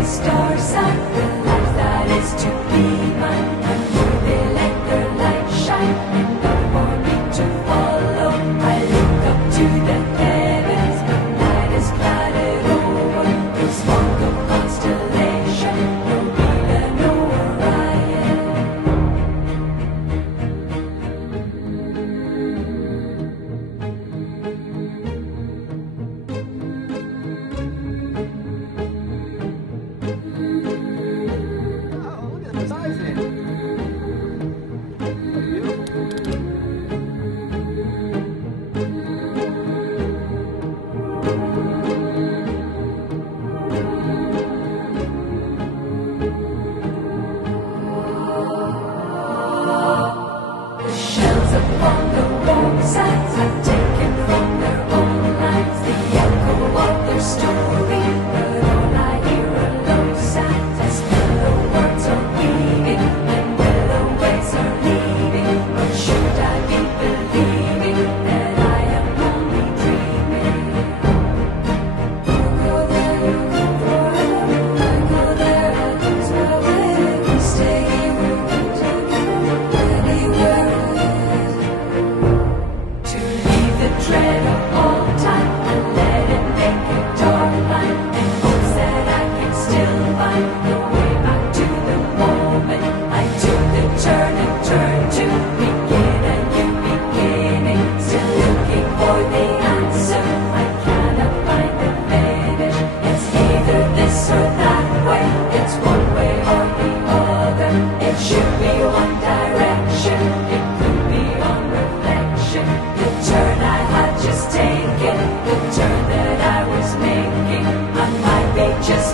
the star sign, the life that is to be mine. And where they let their light shine, and not for me to follow. I look up to the heavens, the night is clouded over. It's fog of constellation, no Vega, no Orion. The shells upon the roadsides are taken from their own lives, the echo of their story. But all I hear are low sighs as mellow words are weaving and mellow ways are leaving. But should I be believing that I am only dreaming? You go there, you go forever. I go there, I lose my way. We stay here, we're together, anywhere. To leave the dread of all time and let it make a dark line, and hopes that I can still find the way back to the moment I took the turn and turned to begin a new beginning. Still looking for the answer, I cannot find the finish. It's either this or that way, it's one way or the other. It should be one direction, it could be on reflection. The turn I had just taken, the turn that I was making, I might be just